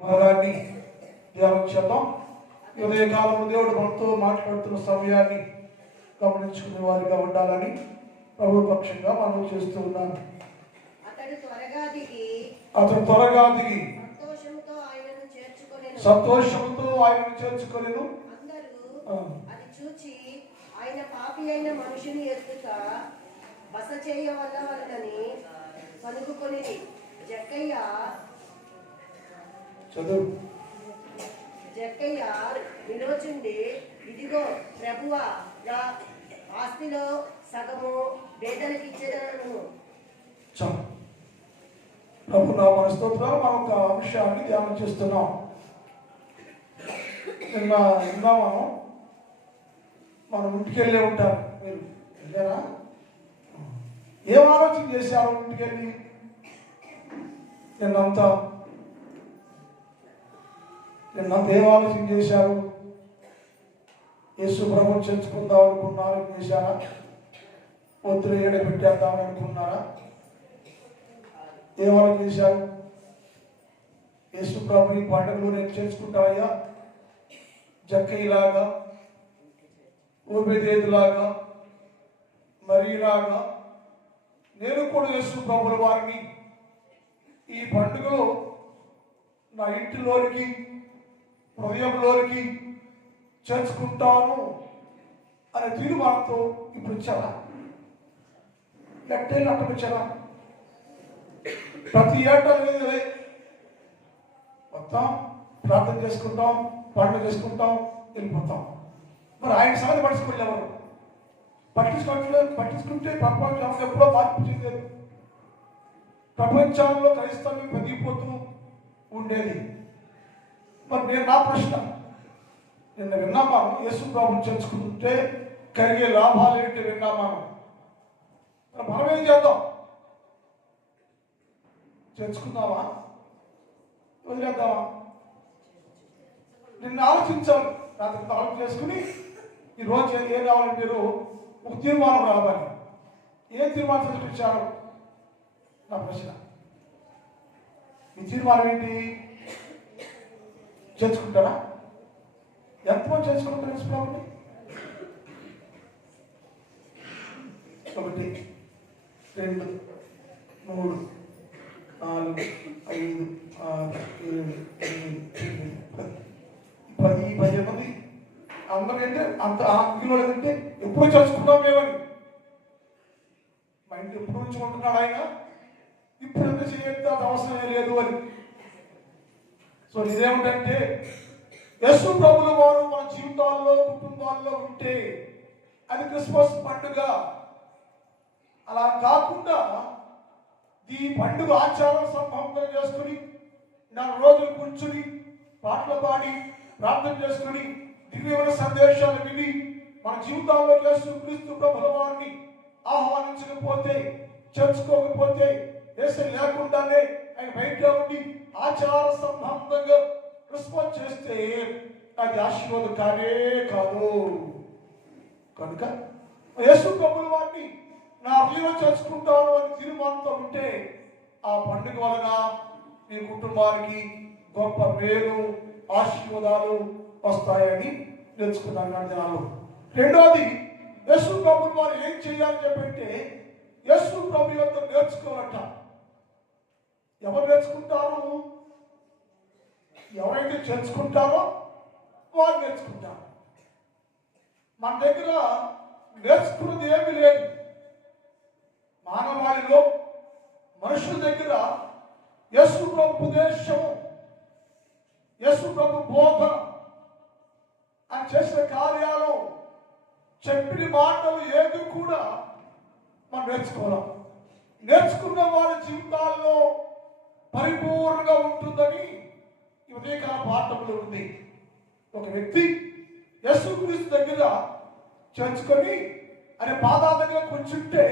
భాగాన్ని ధ్యానం చేద్దాం. ఉదయకాలం దేవుడు మనతో మాట్లాడుతున్న సమయాన్ని గమనించుకునే వారిగా ఉండాలని ప్రభు పక్షంగా మనం చేస్తూ ఉన్నాను. అతడు త్వరగా దిగి సంతోషంతో ఆయనను చేర్చుకొనెను. అది చూచి ఆయన పాపి అయిన మనుషుని ఎదుట బస చేయవలనని పలుకుకొని జక్కయ్య విలోచుండి, ఇదిగో ప్రభువా, నా ఆస్తిలో సగము పేదలకు ఇచ్చేదను. ప్రభు నామ స్తోత్రాలు. మనం ఒక అంశాన్ని ధ్యానం చేస్తున్నాం. విన్నాము. మనం ఇంటికి వెళ్ళే ఉంటారు. మీరు వెళ్ళారా? ఏం ఆలోచన చేశారు ఇంటికి వెళ్ళి? నిన్నంతా ఏం ఆలోచన చేశారు? యేసు ప్రభుని చేర్చుకుందాం అనుకున్నారు, చేశారా? పొద్దున ఏడ పెట్టేద్దామని అనుకున్నారా? ఏం ఆలోచన చేశారు? యేసు ప్రభుని పండుగలు నేను చేర్చుకుంటానయ్యా, జక్కయ్యలాగా, ఓబేదేదులాగా, మరీలాగా నేను కూడా యేసు ప్రభుల వారిని ఈ పండుగలో నా ఇంటిలోనికి, హృదయంలోనికి చేర్చుకుంటాను అనే తీర్మానంతో ఇప్పుడు వచ్చారా? ఎట్టేళ్ళు అక్కడ వచ్చారా? ప్రతి ఏటా మొత్తం ప్రార్థన చేసుకుంటాం, పండుగ చేసుకుంటాం, వెళ్ళిపోతాం. మరి ఆయన సంగతి పట్టించుకోలేవారు. పట్టించుకుంటే ప్రపంచంలో ఎప్పుడో మార్పు చెందేది. ప్రపంచంలో క్రైస్తవ్యం పెరిగిపోతూ ఉండేది. మరి నేను నా ప్రశ్న, నిన్న విన్నామా? యేసు ప్రభుని చేర్చుకుంటే కలిగే లాభాలు ఏంటి విన్నామా? మనం ఏం చేద్దాం? చేర్చుకుందామా, వదిలేద్దామా? నిన్న ఆలోచించాలి. రాత్రి ఆలోచన చేసుకుని ఈరోజు ఏం కావాలి? మీరు ఒక తీర్మానం రావాలి. ఏ తీర్మానం సృష్టించారు? నా ప్రశ్న. మీ తీర్మానం ఏంటి? చేర్చుకుంటారా? ఎంతమంది చేసుకుంటారు యేసు ప్రభుని? 1 2 3 4 5 6 7 8 9 10 మంది అందరంటే అంత ఆంగ్లో లేదంటే ఎప్పుడు చేసుకున్నాం మేమని. మా ఇంటి ఎప్పుడు నుంచి ఉంటున్నాడు ఆయన, ఇప్పుడు ఎంత చేయొద్దు, అది అవసరమే లేదు అని. సో ఇదేమిటంటే యేసు ప్రభుల వారు మన జీవితాల్లో, కుటుంబాల్లో ఉంటే అది క్రిస్మస్ పండుగ. అలా కాకుండా ఈ పండుగ ఆచారం సంబంధం చేసుకుని 4 రోజులు కూర్చుని పాటలు పాడి ప్రార్థన చేసుకుని దివ్యమైన సందేశాలు విని మన జీవితాల్లో యేసు క్రీస్తు ప్రభుల వారిని ఆహ్వానించకపోతే, చేర్చుకోకపోతే, యేసు లేకుండానే ఆయన బయట ఉండి ఆచార సంబంధంగా క్రిస్మస్ చేస్తే అది ఆశీర్వాదం కానే కాదు. కనుక యేసు ప్రభుల వారిని నా హృదయంలో చేర్చుకుంటాను అని తీర్మానంతో ఉంటే ఆ పండుగ వలన మీ కుటుంబానికి గొప్ప మేలు, ఆశీర్వాదాలు వస్తాయని నేర్చుకున్నాను నా దినాలు. రెండోది, యేసు ప్రభుల వారు ఏం చేయాలని చెప్పంటే యేసు ప్రభు యొక్క నేర్చుకోవాలట. ఎవరు నేర్చుకుంటారు? ఎవరైతే చేర్చుకుంటారో వారు నేర్చుకుంటారు. మన దగ్గర నేర్చుకున్నది ఏమీ లేదు. మానవాళిలో మనుషుల దగ్గర యేసు ప్రభు ఉపదేశం, యేసు ప్రభు బోధ, ఆయన చేసిన కార్యాలు, చెప్పిన మాటలు ఏది కూడా మనం నేర్చుకోవాలి. నేర్చుకున్న వారి జీవితాల్లో పరిపూర్ణంగా ఉంటుందని ఈ ఉదయకాల పాఠంలో ఉంది. ఒక వ్యక్తి యేసుక్రీస్తు దగ్గర చేర్చుకొని ఆయన పాదాల దగ్గర కూర్చుంటే,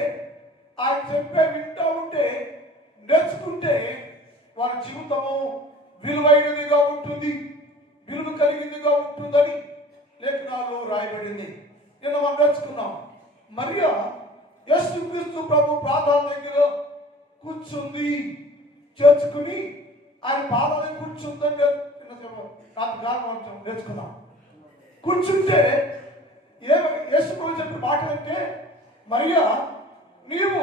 ఆయన చెప్పే వింటూ ఉంటే, నేర్చుకుంటే వారి జీవితము విలువైనదిగా ఉంటుంది, విలువ కలిగిందిగా ఉంటుందని లేఖనాల్లో రాయబడింది. నేను మనం నేర్చుకున్నాం. మరియా యేసుక్రీస్తు ప్రభు పాదాల దగ్గర కూర్చుంది, చేర్చుకుని ఆయన పాదాల కూర్చుందని కొంతకాలం మనం నేర్చుకున్నాం. కూర్చుంటే యేసు ప్రభు చెప్పిన మాట అంటే, మరియా నీవు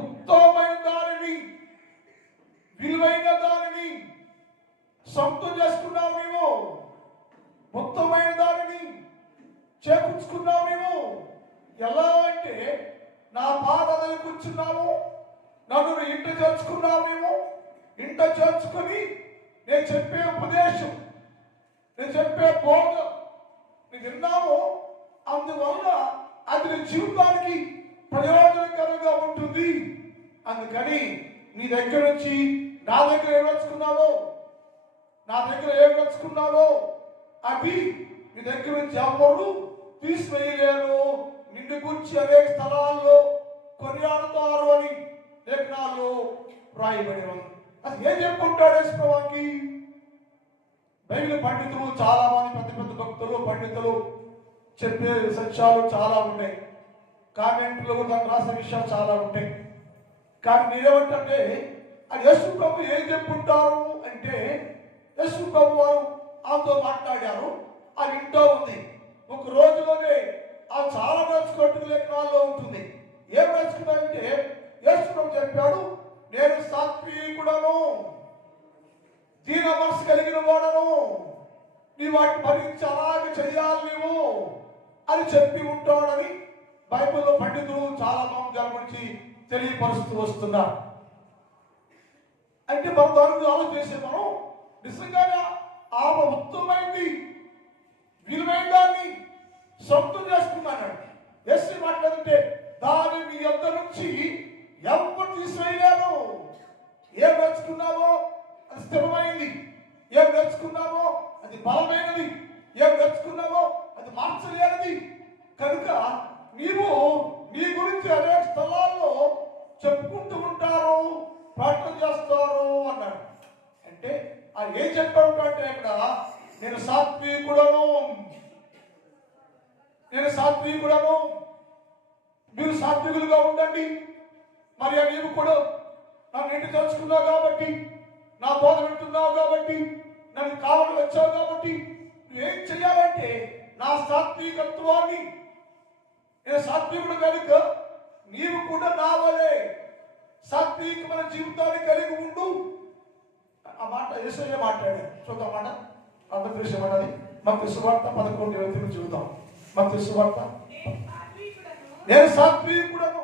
ఉత్తమమైన దానిని, విలువైన దానిని సొంతం చేసుకున్నావు, నీవు ఉత్తమమైన దానిని చేకూర్చుకున్నావు. నీవు ఎలా అంటే నా పాదాలను కూర్చున్నావు, నన్ను ఇంట చేర్చుకున్నావు. నీవు ఇంట చేర్చుకొని నేను చెప్పే ఉపదేశం, నేను చెప్పే బోధ నువ్వు విన్నావు. అందువల్ల అది నీ జీవితానికి ప్రయోజనకరంగా ఉంటుంది. అందుకని నీ దగ్గర నుంచి నా దగ్గర ఏం నేర్చుకున్నావో, అది నీ దగ్గర నుంచి ఎవరు తీసివేయలేరు. నిన్ను గురించి అనేక స్థలాల్లో కొనియాడుతారు అని లేఖనాల్లో రాయబడి ఉంది. అది ఏం చెప్పుకుంటాడు యేసు ప్రభువుకి? బైబిల్ పండితులు చాలా మంది, పెద్ద పెద్ద భక్తులు పండితులు చెప్పే సత్యాలు చాలా ఉన్నాయి. కామెంట్లో కూడా రాసిన విషయాలు చాలా ఉంటాయి. కానీ నేనేమంటే అది యేసు ప్రభు ఏం చెప్పుకుంటారు అంటే, యేసు ప్రభు వారు ఆమెతో మాట్లాడారు, అది ఇంట్లో ఉంది. ఒక రోజులోనే ఆ చాలా నేర్చుకుంటున్న లేఖనాల్లో ఉంటుంది. ఏం నేర్చుకున్నారంటే యేసు ప్రభు చెప్పాడు, నేను సాత్వికుడను, దీన మనసు కలిగిన వాడను, నీ వాటిని భరించి అలాగే చేయాలి నీవు అని చెప్పి ఉంటాడని బైబిల్లో పండితులు చాలా మంది దాని గురించి తెలియపరుస్తూ వస్తున్నారు. అంటే మనం దాని గురించి ఆలోచించే మనం నిజంగానే ఆమె ఉత్తమైంది, విలువైన దాన్ని సొంతం చేసుకున్నాడు. ఎస్సీ మాట్లాడుతుంటే దాని మీ యొద్ద నుంచి ఎవరు తీసివేయలేరు. ఏం నేర్చుకున్నావో అది స్థిరమైంది, ఏం నేర్చుకున్నావో అది బలమైనది, ఏం నేర్చుకున్నావో అది మార్చలేనిది. కనుక నీవు నీ గురించి అనేక స్థలాల్లో చెప్పుకుంటూ ఉంటారు, ప్రార్థన చేస్తారు అన్నాడు. అంటే ఆ ఏం చెప్పాడు అంటే ఇక్కడ నేను సాత్వికుడను, మీరు సాత్వికులుగా ఉండండి. మరి నీవు కూడా నన్ను ఇంటి తెలుసుకున్నావు కాబట్టి, నా బోధ వింటున్నావు కాబట్టి, నన్ను కావడం వచ్చావు కాబట్టి నువ్వేం చెయ్యాలంటే నా సాత్వికత్వాన్ని, నేను సాత్వికుడు కనుక నీవు కూడా నా వలే సాత్వికమైన జీవితాన్ని కలిగి ఉండు. ఆ మాట యేసయ్య మాట్లాడాడు. చూద్దాం మాట అర్థం చేసేవాడది. మత్తయి సువార్త 11:29 చూద్దాం. మత్తయి సువార్త, నేను సాత్వికుడను,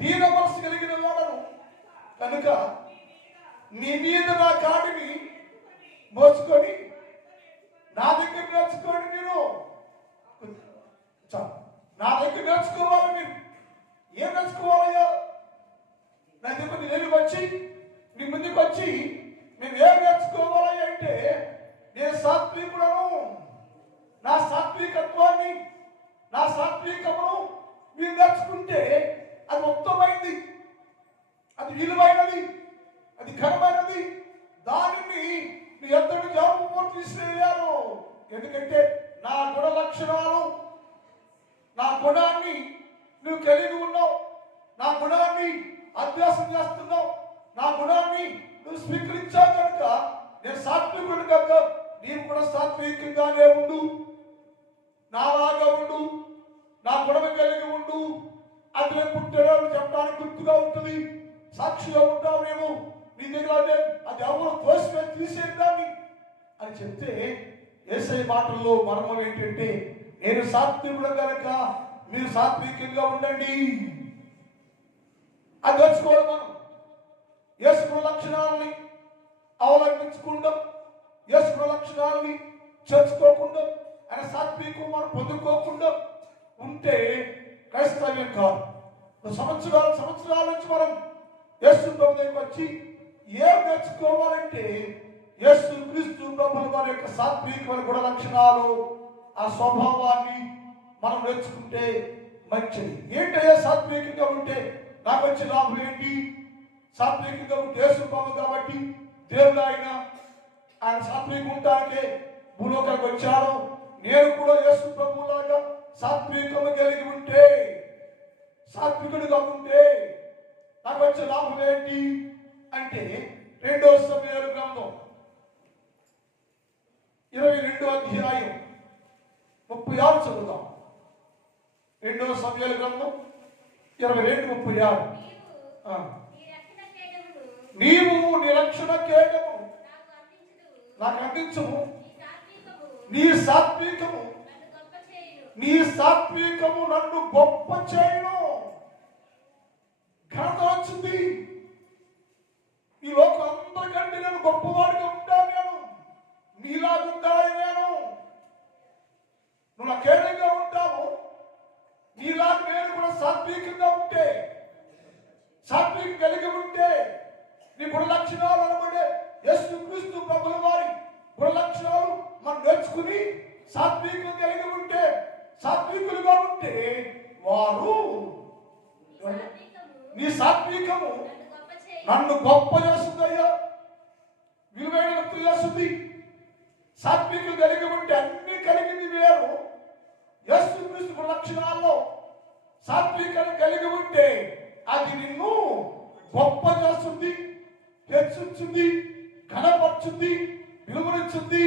దీన మనసు కలిగిన వాడను కనుక నీ మీద నా కాడిని మోసుకొని నా దగ్గర నేర్చుకోండి. మీరు నా దగ్గర నేర్చుకోవాలి. మీరు ఏం నేర్చుకోవాలయ్యా? నా దగ్గర నేను వచ్చి నీ ముందుకు వచ్చి మేము ఏం నేర్చుకోవాలి అంటే, నేను సాత్వికుడను, నా సాత్వికత్వాన్ని, నా సాత్వికమును మీరు నేర్చుకుంటే అది ఉత్తమైంది, అది విలువైనది, అది ఘనమైనది. దానిని మీ ఎంతటి జాబు తీసివేయారు. ఎందుకంటే నా గుణ లక్షణాలు, నా గుణాన్ని నువ్వు కలిగి ఉన్నావు, నా గుణాన్ని అభ్యాసం చేస్తున్నావు, నా గుణాన్ని నువ్వు స్వీకరించావు కనుక నేను సాత్వికుడు కనుక నీవు కూడా సాత్వికంగానే ఉండు, నాలాగా ఉండు, నా గుణము కలిగి ఉండు. అది నేను పుట్టాడు చెప్పడానికి గుర్తుగా ఉంటుంది, సాక్షిగా ఉంటావు. నేను నీ దగ్గర అది ఎవరు తోసివే తీసేద్దాన్ని అని చెప్తే యేసయ్య మాటల్లో మర్మం ఏంటంటే, నేను సాత్వికుడు కనుక మీరు సాత్వికంగా ఉండండి. అది నేర్చుకోవాలి. మనం యేసు లక్షణాలని అవలంబించకుండా, యేసు లక్షణాలని చేర్చుకోకుండా, ఆయన సాత్వికం మనం పొందుకోకుండా ఉంటే క్రైస్తవ్యం కాదు. సంవత్సరాల నుంచి మనం యేసు ప్రభు దగ్గరికి వచ్చి ఏం నేర్చుకోవాలంటే యేసు క్రీస్తు ప్రభుల వారి యొక్క సాత్వికమైన గుణ లక్షణాలు, ఆ స్వభావాన్ని మనం నేర్చుకుంటే మంచిది. ఏంటయ్యా సాత్వికంగా ఉంటే నాకు వచ్చే లాభం ఏంటి? సాత్వికంగా ఉంటే యేసు ప్రభు కాబట్టి దేవుడు ఆయన సాత్వికంగా ఉండటానికే భూలోకానికి వచ్చాడు. నేను కూడా యేసు ప్రభులాగా సాత్వికము కలిగి ఉంటే, సాత్వికుడిగా ఉంటే నాకు వచ్చే లాభం ఏంటి అంటే 2 సమూయేలు గ్రంథం 22:36 చదువుదాం. 2 సమూయేలు గ్రంథం 22:36. నీవు నీ రక్షణ కేడము నాకు అందించుము, నీ సాత్వికము నన్ను గొప్ప చేయును. ఘనత వచ్చింది. ఈ లోకం అందరికంటే నేను గొప్పవాడిగా ఉంటాను. నేను నీలాగా ఉండాలి. నువ్వు నా కేడగా ఉంటావు. నీలాగా నేను కూడా సాత్వికంగా ఉంటే, సాత్వికం కలిగి ఉంటే, నీ గుణ లక్షణాలు అనబడే యేసుక్రీస్తు ప్రభుల వారి గుణ లక్షణాలు మనం నేర్చుకుని సాత్వికం కలిగి ఉంటే, సాత్వికులుగా ఉంటే వారు నీ సాత్వికము నన్ను గొప్ప చేస్తుందయ్యా, విలువైన వ్యక్తి చేస్తుంది. సాత్వికులు కలిగి ఉంటే అన్ని కలిగింది వేరు. యేసుక్రీస్తు లక్షణాల్లో సాత్వికను కలిగి ఉంటే అది నిన్ను గొప్ప చేస్తుంది, హెచ్చించుంది, ఘనపరుచుంది, విలువనిచ్చుంది,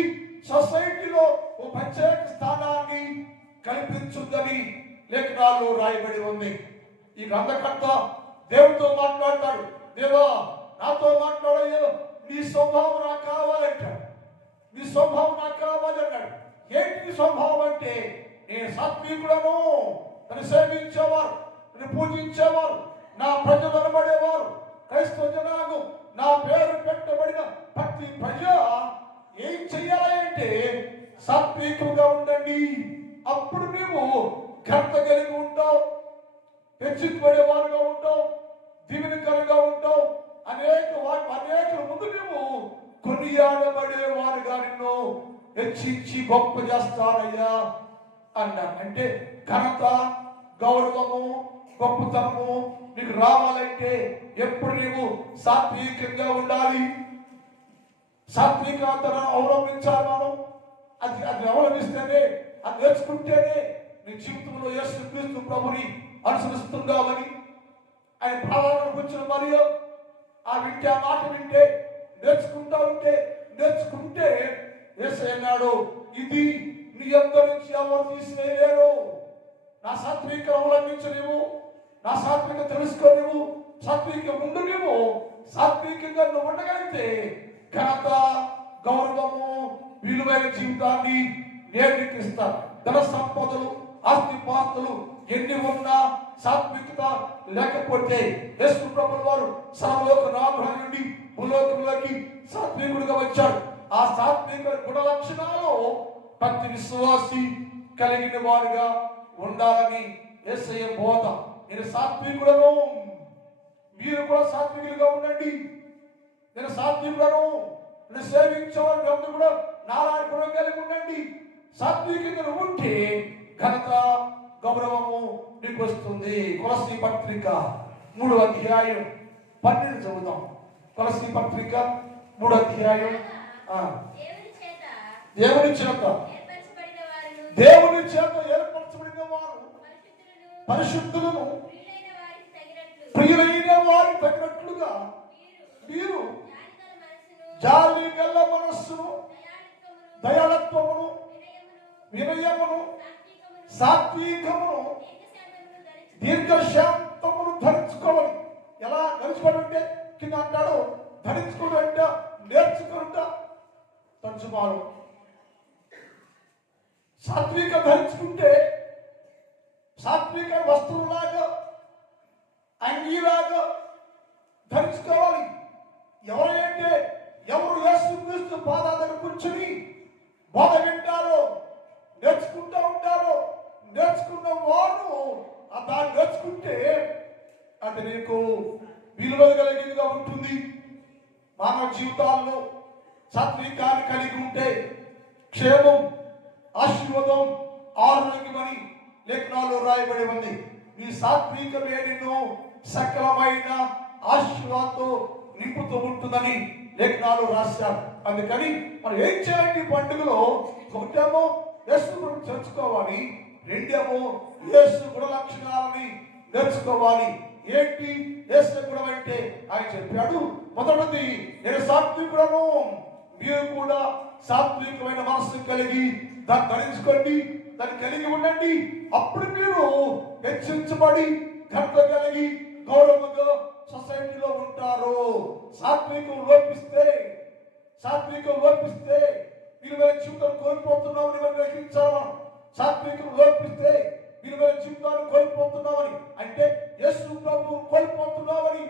సొసైటీలో ఓ ప్రత్యేక స్థానాన్ని కల్పించుందని లేఖనాల్లో రాయబడి ఉంది. ఈ గ్రంథకర్త దేవుడితో మాట్లాడతాడు. దేవా, నాతో మాట్లాడయ్యో, నీ స్వభావం నాకు కావాలంటాడు. నీ స్వభావం నాకు కావాలన్నాడు. ఏంటి నీ స్వభావం అంటే, నేను సాత్వికుడను, నన్ను సేవించేవారు, నన్ను పూజించేవారు, నా ప్రజలు అనబడేవారు, క్రైస్తవ జనాంగం, నా పేరు పెట్టబడిన ప్రతి ప్రజ ఏం చెయ్యాలి అంటే సాత్వికులుగా ఉండండి. అప్పుడు నీవు ఘనత కలిగి ఉంటావు, హెచ్చింపబడేవారుగా ఉంటావు, దీవెనకరంగా ఉంటావు. అనేకుల ముందు నువ్వు కొనియాడబడేవారుగా నిన్ను హెచ్చించి గొప్ప చేస్తారయ్యా అన్నాడు. అంటే ఘనత, గౌరవము, గొప్పతనము నీకు రావాలంటే ఎప్పుడు నీవు సాత్వికంగా ఉండాలి. సాత్వికతను అవలంబించాలి. మనం అది అవలంబిస్తేనే, అది నేర్చుకుంటేనే నీ జీవితంలో యేసుక్రీస్తు ప్రభుని అనుసరిస్తుండాలని ఆయన ప్రాణాలకు వచ్చిన మరియు ఆ మాట వింటే నేర్చుకుంటే యేసయ్య అన్నాడు, ఇది నీ అందరి నుంచి ఎవరు తీసివేయలేరు. నా సాత్విక అవలంబించలేవు, నా సాత్విక తెలుసుకోలేవు, సాత్విక ఉండు. నీవు సాత్వికంగా నువ్వు ఉండగలిగితే ఘనత, గౌరవము, విలువైన జీవితాన్ని నేను నీకు ఇస్తాను. ధన సంపదలు, ఆస్తిపాస్తులు ఎన్ని ఉన్నా సాత్వికత లేకపోతే యేసు ప్రభుల వారు సర్వలోక నాభుడి నుండి భూలోకంలోకి సాత్వికుడిగా వచ్చాడు. ఆ సాత్విక గుణ లక్షణాలు ప్రతి విశ్వాసి కలిగిన వారుగా ఉండాలని యేసయ్య బోధ. నేను సాత్వికుడను, మీరు కూడా సాత్వికులుగా ఉండండి. నేను సాత్వికుడను, నేను సేవించేవారు అందరూ కూడా నారాయణ గుణం కలిగి ఉండండి. సాత్వికంగా ఉంటే ఘనత, గౌరవము నీకు వస్తుంది. కొలస్సీ పత్రిక 3:12 చదువుతాం. కొలస్సీ పత్రిక 3 దేవుని చేత ఏర్పరచబడిన వారు పరిశుద్ధులను ప్రియులైన వారి తగినట్లుగా మీరు జాలి గల మనస్సును, దయాళత్వమును, వినయమును, సాత్వికమును, దీర్ఘశాంతమును ధరించుకోవాలి. ఎలా ధరించుకోవాలంటే కింద అంటాడు, ధరించుకోవడం అంటే నేర్చుకుంట తరచుమారు. సాత్విక ధరించుకుంటే సాత్విక వస్తువులాగా, అంగీలాగా ధరించుకోవాలి. ఎవరైతే ఎవరు యేసుక్రీస్తు పాదాల దగ్గర కూర్చుని బోధ వింటారో, నేర్చుకుంటూ ఉంటారో, నేర్చుకున్న వారు దాన్ని నేర్చుకుంటే అది నీకు విలువ కలిగినదిగా ఉంటుంది. మానవ జీవితాల్లో సాత్వికాన్ని కలిగి ఉంటే క్షేమం, ఆశీర్వాదం, ఆరోగ్యమని లేఖనాల్లో రాయబడి ఉంది. ఈ సాత్వికమే నిన్ను సకలమైన ఆశీర్వాదంతో నింపుతూ ఉంటుందని లేఖనాలు రాశారు. అందుకని మనం ఏం చేయాలి? పండుగలో ఒకటేమో యేసు గురించి తెలుసుకోవాలి, రెండేమో యేసు గుణ లక్షణాలని నేర్చుకోవాలి. ఏంటి యేసు గుణం అంటే ఆయన చెప్పాడు, మొదటిది నేను సాత్వికుడను, మీరు కూడా సాత్వికమైన మనస్సు కలిగి దాన్ని ధరించుకోండి, దాన్ని కలిగి ఉండండి. అప్పుడు మీరు హెచ్చించబడి ఘనత కలిగి గౌరవంగా సొసైటీలో ఉంటారు. సాత్వికం లోపిస్తే మీరు వేరే జీవితం కోల్పోతున్నామని మనం గ్రహించాలి. సాత్వికం లోపిస్తే మీరు వేరే జీవితాన్ని కోల్పోతున్నామని అంటే యేసు ప్రభు కోల్పోతున్నామని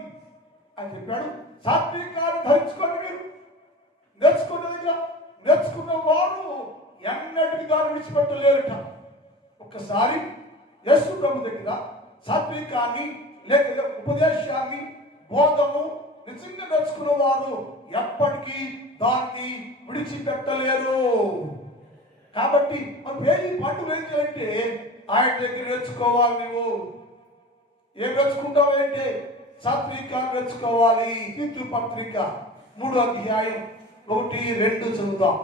అని చెప్పాడు. సాత్వికాన్ని ధరించుకోండి. మీరు నేర్చుకున్న వారు ఎన్నటికీ దాన్ని విడిచిపెట్టలేరట. ఒక్కసారి యేసు ప్రభు దగ్గర సాత్వికాన్ని లేక ఉపదేశాన్ని బోధము నిజంగా నేర్చుకున్న వారు ఎప్పటికీ దాన్ని విడిచిపెట్టలేరు. కాబట్టి మనం ఈ పండుగ ఏం చేయాలంటే ఆయన దగ్గర నేర్చుకోవాలి. నువ్వు ఏం నేర్చుకుంటావు అంటే సాత్వికాన్ని నేర్చుకోవాలి. తీతు పత్రిక 3వ అధ్యాయం 1-2 చదువుతాం.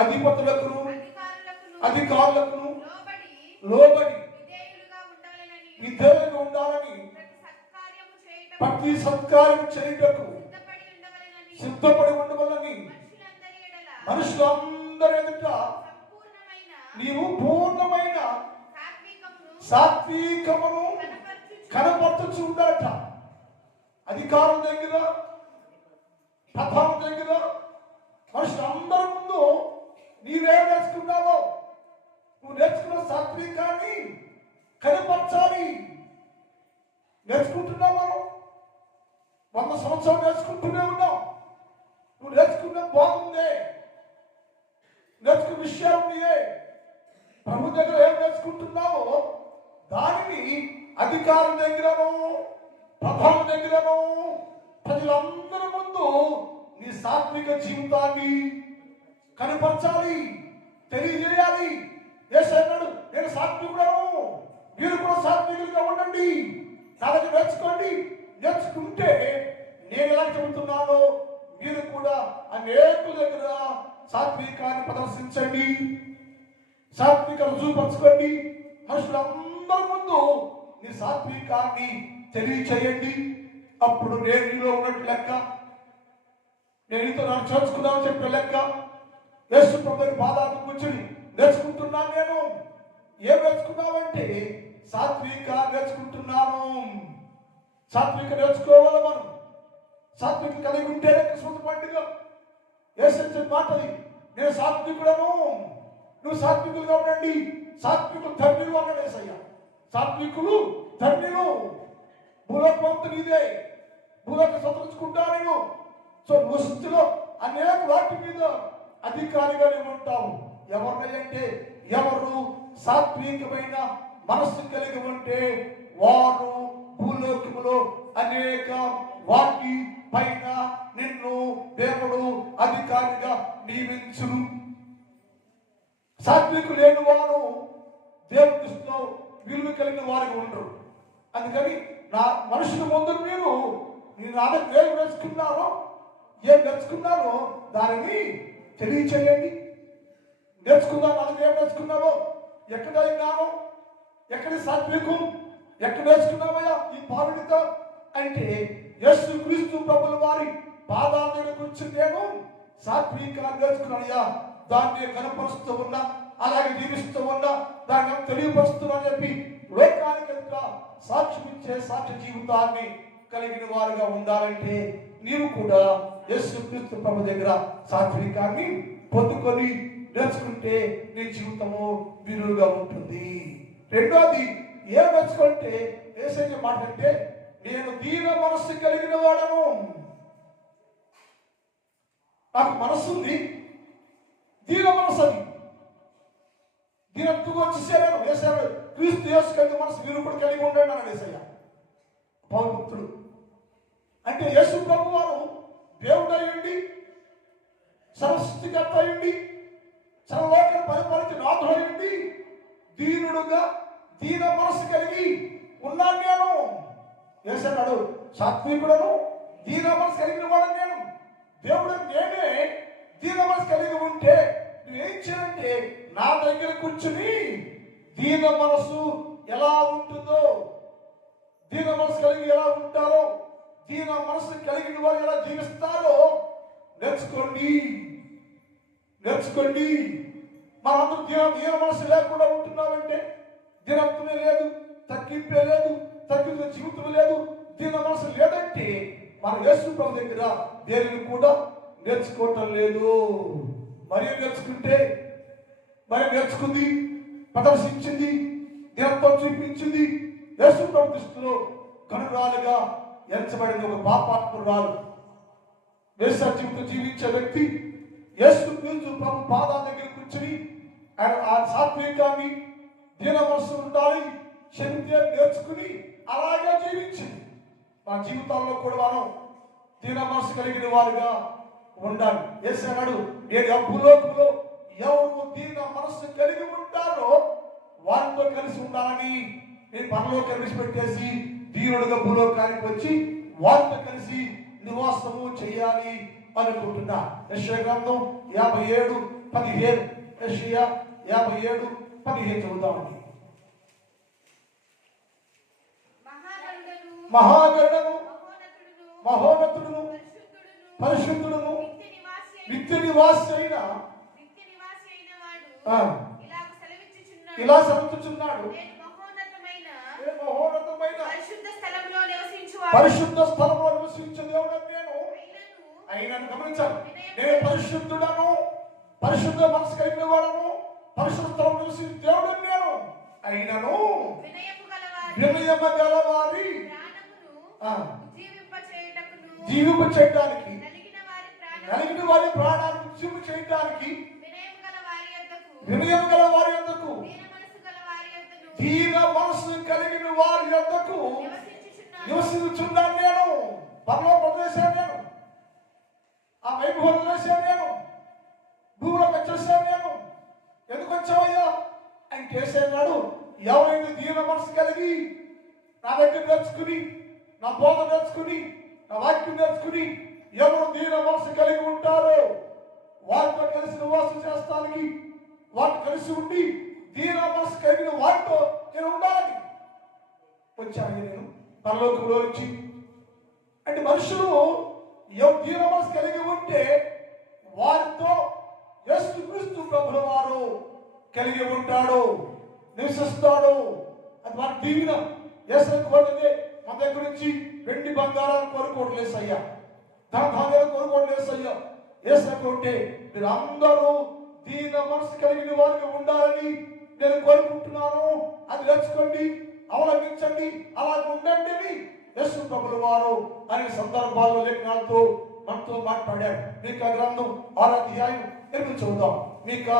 అధిపతులకును అధికారులకును లోబడి విధేయులుగా ఉండాలని ప్రతి సత్కార్యం చేయుటకు సిద్ధపడి ఉండవలని మనుషులందరి ఎదుట నీవు పూర్ణమైన సాత్వికమును కనపరచుచు ఉండాలట. అధికారం దగ్గర, ప్రధానం దగ్గర, మనుషులందరి ముందు నీవేం నేర్చుకున్నావో నువ్వు నేర్చుకున్న సాత్వికాన్ని కనపరచాలి. నేర్చుకుంటున్నావు. మనం 100 సంవత్సరాలు నేర్చుకుంటూనే ఉన్నాం. నువ్వు నేర్చుకున్న బాగుందే, నేర్చుకున్న విషయాలు ఉన్నాయే. ప్రభు దగ్గర ఏం నేర్చుకుంటున్నావో దానిని అధికారం దగ్గరను, ప్రధానం దగ్గరను, ప్రజలందరి ముందు నీ సాత్విక జీవితాన్ని కనపరచాలి, తెలియజేయాలి. యేసయ్యన్నాడు, నేను సాత్వికుడను, మీరు కూడా సాత్వికులుగా ఉండండి, నా దగ్గర నేర్చుకోండి. నేర్చుకుంటే నేను ఎలా చెబుతున్నానో మీరు కూడా అనేకుల దగ్గర సాత్వికాన్ని ప్రదర్శించండి, సాత్విక రుజువుపరచుకోండి. మనుషులందరి ముందు నీ సాత్వికాన్ని తెలియచేయండి. అప్పుడు నేను నీలో ఉన్నట్టు లెక్క, నేను నీతో నన్ను చేర్చుకున్నాను చెప్పే లెక్క. యేసు ప్రభువుని పాదాలకు కూర్చుని నేర్చుకుంటున్నాను. నేను ఏం నేర్చుకున్నావంటే సాత్విక నేర్చుకుంటున్నాను. సాత్విక నేర్చుకోవాలి. మనం సాత్విక కలిగి ఉంటేనే క్రిస్మస్ పండుగ. యేసు మాటది, నేను సాత్వికుడను, నువ్వు సాత్వికులుగా ఉండండి. సాత్వికులు ధన్యులు అన్నాడు యేసయ్య. సాత్వికులు ధన్యులు, భూలోకమంతా నీదే, భూలోక స్వతంత్రించుకుంటా నేను. సో నువ్వు సృష్టిలో అనేక వాటి మీద అధికారిగానే ఉంటావు. ఎవరినంటే ఎవరు సాత్వికమైన మనస్సు కలిగి ఉంటే వారు భూలోకములో అనేక వాటి పైన నిన్ను దేవుడు అధికారిగా నియమించును. సాత్వికులు లేని వారు దేవుని దృష్టిలో విలువ కలిగిన వారికి ఉండరు. అందుకని నా మనుషుల ముందు మీరు నా దగ్గర ఏం నేర్చుకున్నారో, ఏం నేర్చుకున్నారో దానిని తెలియచేయండి. నేర్చుకుందాం. నా దగ్గర ఏం నేర్చుకున్నావో, ఎక్కడ అయినానో, ఎక్కడి సాత్వికం, ఎక్కడ నేర్చుకున్నావయ్యా ఈ పావిడిత అంటే యేసు క్రీస్తు ప్రభుల వారి పాదాల దగ్గర కూర్చుని నేను సాత్వికాన్ని నేర్చుకున్నానయ్యా, దాన్ని కనపరుస్తూ ఉన్నా, అలాగే జీవిస్తూ ఉన్నా, దాన్ని తెలియపరుస్తున్నా అని చెప్పి లోకానికి సాక్ష్యం ఇచ్చే సాక్ష్య జీవితాన్ని కలిగిన వారుగా ఉండాలంటే నీవు కూడా యేసు క్రీస్తు ప్రభు దగ్గర సాత్వికాన్ని పొందుకొని నేర్చుకుంటే నీ జీవితము విలువగా ఉంటుంది. రెండోది ఏం నేర్చుకుంటే యేసయ్య మాట అంటే నేను దీన మనస్సు కలిగిన వాడను. నాకు మనస్సు ఉంది, దీన మనస్సు, అది దీనత్తుగా వచ్చేసాడు వేసాడు. క్రీస్తు యేసు కలిగిన మనసు మీరు కూడా కలిగి ఉండండి అన్నాడు యేసయ్య. పౌరభక్తుడు అంటే యేసు ప్రభు వారు దేవుడు అయ్యండి, సర్వసృష్టికర్త అయ్యండి, సర్వలోకాన్ని పరిపాలించే నాథుడు అయ్యండి, దీనుడుగా దీన మనసు కలిగి ఉన్నాను నేను. యేసన్నాడు సాత్వికుడను, దీన మనసు కలిగిన వాడని నేను. దేవుడు నేనే దీన మనసు కలిగి ఉంటే నువ్వేం చేయాలంటే నా దగ్గర కూర్చుని దీన మనసు ఎలా ఉంటుందో, దీన మనసు కలిగి ఎలా ఉంటారో, దీన మనసు కలిగిన వారు ఎలా జీవిస్తారో నేర్చుకోండి. మనందరూ దీన మనసు లేకుండా ఉంటున్నామంటే దీనత్వమే లేదు, తగ్గింపే లేదు, తగ్గించిన జీవితం లేదు, దీన మనసు లేదంటే మన యేసు ప్రభు దగ్గర దేనిని కూడా నేర్చుకోవటం లేదు. మరియు నేర్చుకుంది, ప్రదర్శించింది, దీనత్వం చూపించింది, యేసు ప్రభు దృష్టిలో గనురాలుగా ఎంచబడిన ఒక పాపాత్మురాలు. యేసు జీవితం జీవించే వ్యక్తి యేసు క్రీస్తు ప్రభు పాదాల దగ్గర కూర్చుని ఆ సాత్వికాన్ని, దీన మనసు ఉండాలి, క్షమితే నేర్చుకుని అలాగే జీవించింది. మన జీవితాల్లో కూడా మనం దీన మనసు కలిగిన వారుగా ఉండాలి. యేసు అన్నాడు, నేను భూలోకంలో ఎవరు దీన మనస్సు కలిగి ఉంటారో వారితో కలిసి ఉండాలని నేను పరలోకం విడిచిపెట్టేసి దీనుడుగా భూలోకానికి వచ్చి వారితో కలిసి నివాసము చేయాలి అనుకుంటున్నా. యెషయా గ్రంథం 57:15. యెషయా 57:15 చదువుతామండి. మహాగణుడు మహోన్నతుడును పరిశుద్ధుడును నిత్య నివాసి అయిన ఇలా సెలవిచ్చుచున్నాడు, మహోన్నతమైన పరిశుద్ధ స్థలంలో నివసించే దేవుడని నేను అయినను. గమనించాలి, నేను పరిశుద్ధుడను, పరిశుద్ధ మనసు కలిగిన వాడను, పరిశుద్ధ స్థలం నివసించే దేవుడని నేను అయినను వినయము గలవారి జీవింప చేయడానికి, నలిగిన వారి ప్రాణాలను జీవింప చేయడానికి, వినయం గల వారి యొద్దకు, దీన మనసు కలిగిన వారి యొద్దకు నివసించుచున్నాను నేను. పరలోకం వదిలేశాను నేను, ఆ వైభవం వదిలేశాను నేను, భూమిలోకి వచ్చేసాను నేను. ఎందుకు వచ్చావయ్యా ఆయన చేసేనాడు, ఎవరైతే దీన మనసు కలిగి నా దగ్గర నేర్చుకుని, నా బోధ నేర్చుకుని, నా వాక్యం నేర్చుకుని ఎవరు దీన మనసు కలిగి ఉంటారో వారితో కలిసి నివాసం చేస్తానికి, వారితో కలిసి ఉండి దీన మనసు కలిగిన వారితో నేను ఉండాలని వచ్చాను నేను పరలోకంలో నుంచి. అంటే మనుషులు ఎవరు దీన మనసు కలిగి ఉంటే వారితో యేసుక్రీస్తు ప్రభుల వారు కలిగి ఉంటాడు, నివసిస్తాడు. అది వారి దీవెన. యేసు కోరితే మన దగ్గర నుంచి వెండి బంగారాలు కోరుకోవట్లేదు అయ్యా, ధన ధాన్యాలు కోరుకోవట్లేదు అయ్యా. యేసు కోరితే మీరు అందరూ దీన మనసు కలిగిన వారికి ఉండాలని నేను కోరుకుంటున్నాను. అది నేర్చుకోండి, అవలంబించండి, అలా ఉండండి అని యేసు ప్రభుల వారు అనేక సందర్భాల్లో లేఖనాలతో మనతో మాట్లాడారు. మీకా గ్రంథం 6:8 చదువుదాం. మీకా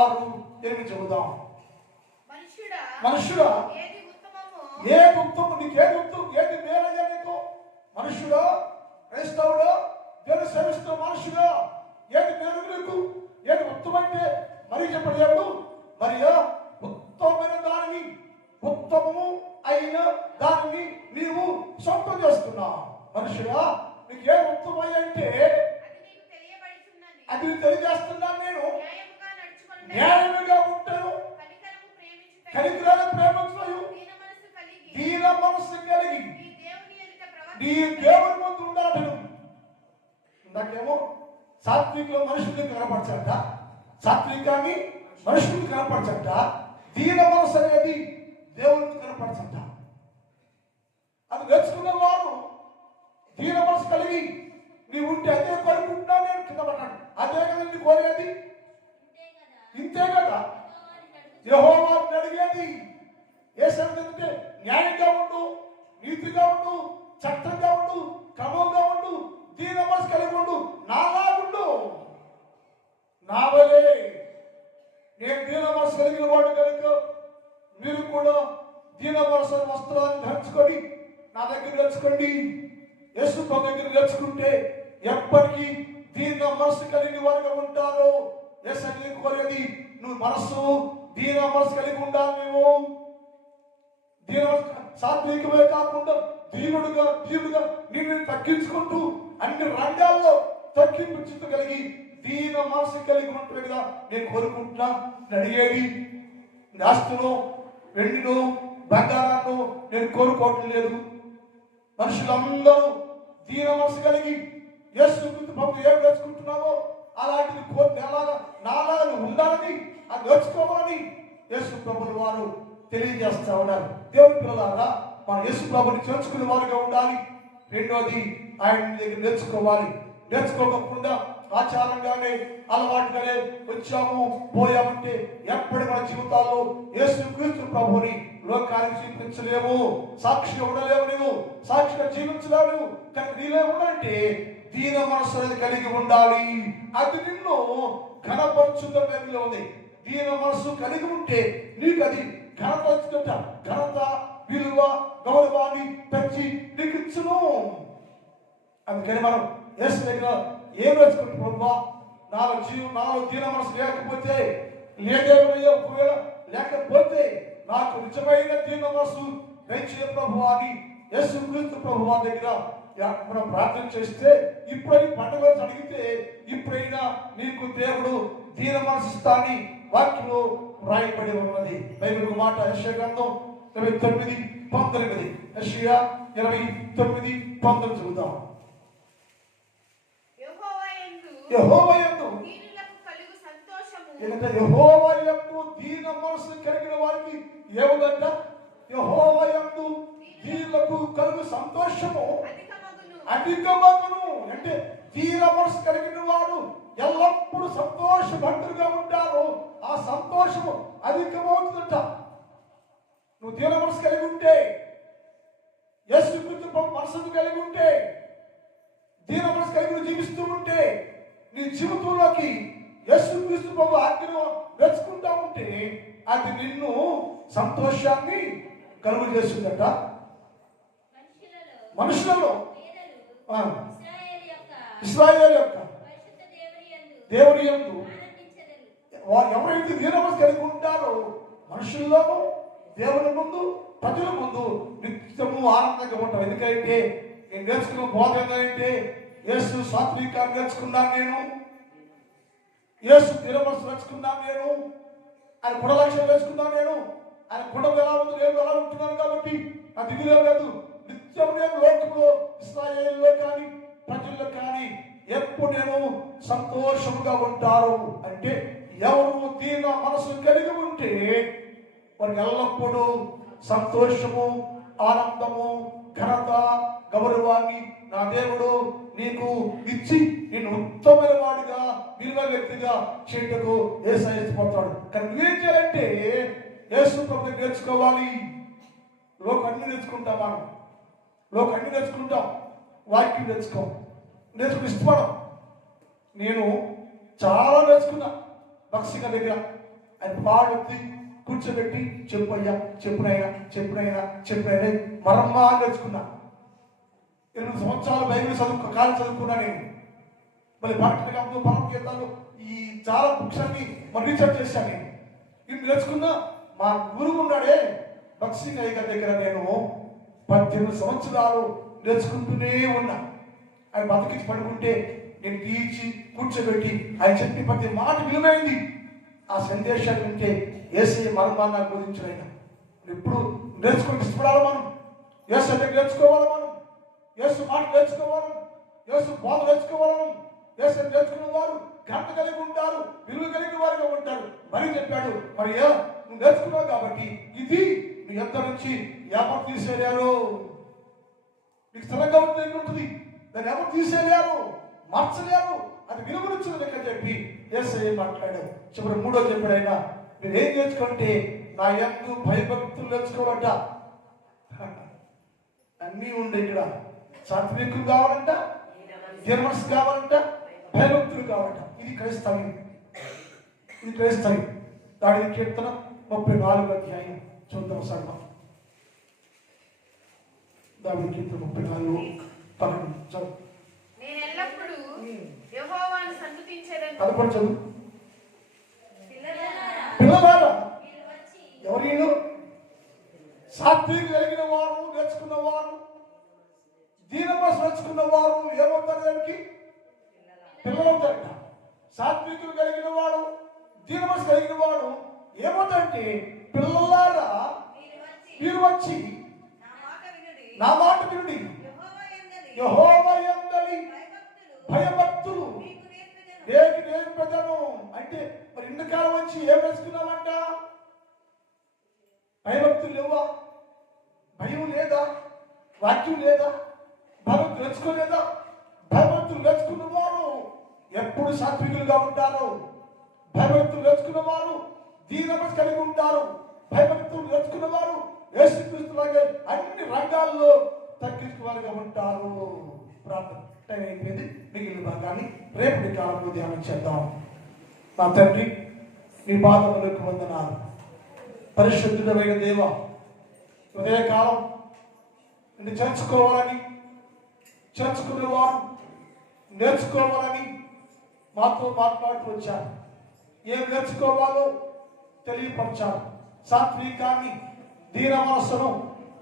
6:8 చదువుదాం. మనుషుడా ఏది ఉత్తమం, నీకు ఏది ఉత్తమం, ఏది మేలయ్యా నీకు? మనుషుడా, క్రైస్తవుడా, దేవుని సేవిస్తున్న మనుషుడా, ఏది మేలు నీకు, ఏది ఉత్తమంటే మరి చెప్పలేడు. మరియా ఉత్తమమైన దానిని, ఉత్తమము అయిన దానిని నీవు సొంతం చేసుకున్నావు. మనుషుడా, నీకు ఏ ఉత్తమయ్య అంటే అది తెలియజేస్తున్నాను నేను. న్యాయముగా ఉంటాను, కనికరాన్ని ప్రేమించు, దీన మనస్సు కలిగి నీ దేవుని ముందు ఉండాలను. ఇందాకేమో సాత్వికంలో మనుషుల్ని కనపరచట, సాత్వికాన్ని మనుషుల్ని కనపరచట, దీన మనస్సు అనేది దేవుని కనపరచట. అది నేర్చుకున్న వారు దీన మనస్సు కలిగి నీవు ఉంటే అదే కోరుకుంటున్నా నేను కింద పడ్డాను. అదే కదా నీ కోరేది, ఇంతే కదా యెహోవాను అడిగేది. ఏ సంగతి? న్యాయంగా ఉండు, నీతిగా ఉండు, చట్టంగా ఉండు, క్రమంగా ఉండు, దీన మనసు కలిగి ఉండు, నాలాగుండు, నా వలే. నేను దీన మనసు కలిగిన వాడు కనుక మీరు కూడా దీన మనసు వస్త్రాన్ని ధరించుకొని నా దగ్గర నేర్చుకోండి. యేసు ప్రభు దగ్గర నేర్చుకుంటే ఎప్పటికీ దీన మనసు కలిగిన వారుగా ఉంటారు. యేసు కోరేది నువ్వు మనస్సు దీన మనసు కలిగి ఉండాలి. నువ్వు దీన సాత్వికమే కాకుండా దీనుడుగా నిన్ను తగ్గించుకుంటూ అన్ని రంగాల్లో తగ్గింపు కలిగి దీన మనసు కలిగి ఉంటుంది కదా నేను కోరుకుంటున్నా. అడిగేది ఆస్తును, వెండిను, బంగారాన్ని నేను కోరుకోవటం లేదు. మనుషులందరూ దీన మనసు కలిగి యేసు క్రీస్తు ప్రభు ఏం నేర్చుకుంటున్నావో అలాంటిది నాలాగా ఉండాలని అది నేర్చుకోవాలని యేసు ప్రభుల వారు తెలియజేస్తా ఉన్నారు. దేవుని పిల్లలారా, మన యేసు ప్రభుని చేర్చుకునే వారుగా ఉండాలి. రెండోది, ఆయన దగ్గర నేర్చుకోవాలి. నేర్చుకోకుండా ఆచారంగానే అలవాటుగానే వచ్చాము పోయామంటే ఎప్పటి మన జీవితాల్లో యేసు క్రీస్తు ప్రభుని లోకానికి చూపించలేము, సాక్షిగా ఉండలేవు, నువ్వు సాక్షిగా జీవించలేవు. కానీ నీలో ఉండాలంటే దీన మనసు అనేది కలిగి ఉండాలి. అది నిన్ను ఘనపరచుదల ఉంది. దీన మనసు కలిగి ఉంటే నీకు అది ఘనపరచుదట, ఘనత, విలువ, గౌరవాన్ని పెంచి నీకు ఇచ్చును. అందుకని మనం యేసు దగ్గర ఏం నేర్చుకుంటే ప్రభువా, నాలో దీన మనసు లేకపోతే ఒకవేళ లేకపోతే నాకు నిజమైన దీన మనసు దయచే ప్రభువా అని యేసు క్రీస్తు ప్రభువా దగ్గర మనం ప్రార్థన చేస్తే, ఇప్పుడైనా పండుగ అడిగితే ఇప్పుడైనా నీకు దేవుడు దీన మనసు ఇస్తాని వాక్యంలో రాయబడి ఉన్నది. బైబిల్ మాట యెషయా గ్రంథం 29:19. యెషయా 29:19 చదువుతాం. యెహోవా యందు దీన మనసు కలిగిన వారికి ఏముందంట? యెహోవా యందు దీనులకు కలుగు సంతోషము అధికమగును. అంటే దీన మనసు కలిగిన వారు ఎల్లప్పుడూ సంతోషభక్తులుగా ఉంటారు. ఆ సంతోషము అధికమవుతుందట. నువ్వు దీన మనసు కలిగి ఉంటే, యేసు క్రీస్తు మనసును కలిగి ఉంటే, దీన మనసు కలిగి జీవిస్తూ ఉంటే, నీ జీవితంలోకి యేసు క్రీస్తు ప్రభు ఆజ్ఞను నేర్చుకుంటా ఉంటే అది నిన్ను సంతోషాన్ని కలుగు చేస్తుందట. మనుషులలో ఇశ్రాయేలు యొక్క దేవుని యందు ఎవరైతే దీన మనసు కలిగి ఉంటారో మనుషుల్లోనూ దేవుని ముందు ప్రజల ముందు నిత్యము ఆనందంగా ఉంటాం. ఎందుకంటే నేను నేర్చుకున్న బోధన అంటే యేసు సాత్వికాన్ని నేర్చుకున్నాను, నేను యేసు దీన మనసు నేర్చుకున్నాను, నేను ఆయన గుణ లక్ష్యం నేర్చుకున్నాను, నేను ఆయన గుణం ఎలా ఉందో నేను ఎలా ఉంటున్నాను. కాబట్టి నా దిగులే లేదు. నిత్యం నేను లోకంలో ఇశ్రాయేలులో కానీ ప్రజల్లో కానీ ఎప్పుడు నేను సంతోషముగా ఉంటారు. అంటే ఎవరు దీన మనసు కలిగి ఉంటే వారికి ఎల్లప్పుడూ సంతోషము, ఆనందము, ఘనత, గౌరవాన్ని నా దేవుడు నీకు ఇచ్చి నేను ఉత్తమైన వాడిగా, విలువ వ్యక్తిగా చేయటకు యేసయ్య ఇష్టపడతాడు. కానీ నువ్వేం చేయాలంటే యేసు ప్రభువుని నేర్చుకోవాలి. అన్ని నేర్చుకుంటాం, మనం అన్ని నేర్చుకుంటాం, వాక్యం నేర్చుకుని ఇష్టపడం. నేను చాలా నేర్చుకున్నా భక్సిక దగ్గర. ఆయన పాడెత్తి కూర్చోబెట్టి చెప్పయ్యా, చెప్పునైనా మరమ్మా నేర్చుకున్నా. 8 సంవత్సరాలు బైబిల్ కాలం చదువుకున్నా నేను. మళ్ళీ పాఠ్యగ్రంథాలు, పరమగీతాలు, ఈ చాలా బుక్స్ అన్ని మరి రీసెర్చ్ చేశాను నేను. ఇది నేర్చుకున్నా. మా గురువు ఉన్నాడే భక్సిక దగ్గర నేను 18 సంవత్సరాలు నేర్చుకుంటూనే ఉన్నా. ఆయన బతికించి పడుకుంటే నేను తీర్చి కూర్చోబెట్టి ఆయన చెప్పి ప్రతి మాట విలువైంది. ఆ సందేశాన్ని వింటే యేసయ్య మర్మాన్ని నాకు బోధించిన ఆయన. ఇప్పుడు నేర్చుకుంటే ఇష్టపడాలి మనం. యేసు అంటే నేర్చుకోవాలి మనం. యేసు మాట నేర్చుకోవాలి, యేసు బోధ నేర్చుకోవాలి. యేసు నేర్చుకున్న వారు ఘనత కలిగి ఉంటారు, విలువ కలిగిన వారుగా ఉంటారు. మరి చెప్పాడు, మరి నువ్వు నేర్చుకున్నావు కాబట్టి ఇది నీ ఎంత నుంచి ఎవరు తీసేయారు? నీకు స్థిరంగా ఉంటుంది, దాన్ని ఎవరు తీసేయారు, మార్చలేరు. అది విలువనిచ్చింది లెక్క చెప్పి యేసయ్య మాట్లాడాడు. చివరి 3వ చెప్పాడు ఆయన, మీరు ఏం నేర్చుకుంటే నా యందు భయభక్తులు నేర్చుకోవాలంట. అన్నీ ఉండే ఇక్కడ. సాత్వికులు కావాలంట, జర్మన్స్ కావాలంట, భయభక్తులు కావాలంట. ఇది క్రైస్తవ్యం. దాని కీర్తన 34వ అధ్యాయం చూద్దాం సర్వం. దాని కీర్తన 34:12 చదువు. నేను ఎల్లప్పుడూ యెహోవాను సన్నుతించెదను. చదువు. పిల్లలారా, ఎవరు? సాత్విక కలిగిన వారు, నేర్చుకున్న వారు, దీన మనసు నేర్చుకున్న వారు ఏమవుతారు? దానికి పిల్లలవుతారట. సాత్వికులు కలిగిన వాడు, దీన మనసు కలిగిన వాడు ఏమవుతారంటే, పిల్లలారా మీరు వచ్చి నా మాట వినుడి, యెహోవా యందలి భయభక్తులు మీకు నేర్పెదను. దేనికి నేర్పెదను అంటే మరి ఇన్ని కాలం వచ్చి ఏం నేర్చుకున్నామంట? భయభక్తులు లేవా? భయం లేదా? వాక్యం లేదా? భయభక్తులు నేర్చుకోలేదా? భయభక్తులు నేర్చుకున్న వారు ఎప్పుడు సాత్వికులుగా ఉంటారు. భయభక్తులు నేర్చుకున్న వారు దీనమస్ కలిగి ఉంటారు. భయభక్తులు నేర్చుకున్న వారు యేసుక్రీస్తులాగే అన్ని రంగాల్లో తగ్గించుకోవాలిగా ఉంటారు. ప్రార్థన టైం అయిపోయింది. మిగిలిన భాగాన్ని రేపటి కాలంలో ధ్యానం చేద్దాం. నా తండ్రి, మీ పాదములకు వందనాలు. పరిశుద్ధుడమైన దేవ, ఉదయకాలం నిన్ను చేర్చుకునేవారు నేర్చుకోవాలని మాతో మాట్లాడుతూ వచ్చారు. ఏం నేర్చుకోవాలో తెలియపరిచారు. సాత్వికాన్ని, దీన మనస్సును,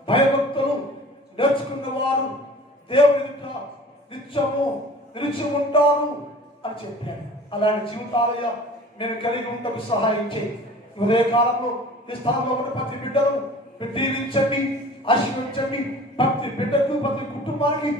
భయభక్తులు నేర్చుకున్నవారు దేవుని నిత్యము నిలిచి ఉంటారు అని చెప్పాను. అలాంటి జీవితాలయ్యా నేను కలిగి ఉండకు సహాయం చేయి. ఉదయకాలంలో ఈ స్థానంలో ఉన్న ప్రతి బిడ్డను దీవించండి, ఆశీర్వదించండి. ప్రతి బిడ్డకు, ప్రతి కుటుంబానికి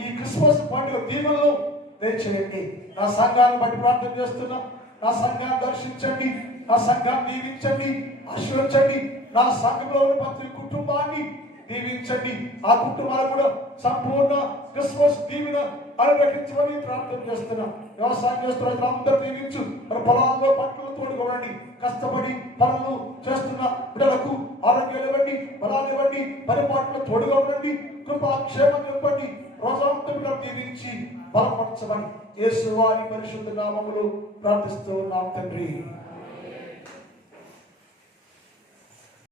ఈ క్రిస్మస్ పండుగ దీవెనలు దయచేయండి. నా సంఘాన్ని బట్టి ప్రార్థన చేస్తున్నా. నా సంఘాన్ని దర్శించండి, నా సంఘాన్ని దీవించండి, ఆశీర్వదించండి. నా సంఘంలో ఉన్న ప్రతి కుటుంబాన్ని దీవించండి. ఆ కుటుంబాలు కూడా సంపూర్ణ క్రిస్మస్ దీవెన అనుగ్రహించమని ప్రార్థన చేస్తున్నా. వ్యవసాయం చేస్తున్న అందరూ దీవించు. మరి పొలాల్లో పంటలు తోడుకోవండి. కష్టపడి పనులు చేస్తున్న బిడ్డలకు ఆరోగ్యం ఇవ్వండి, బలాలు ఇవ్వండి, పరిపాలన తోడుగా ఉండండి, కృపాక్షేమం ఇవ్వండి. రోజంతా బిడ్డలు దీవించి బలపరచమని యేసు వారి పరిశుద్ధ నామములో ప్రార్థిస్తూ ఉన్నాం తండ్రి.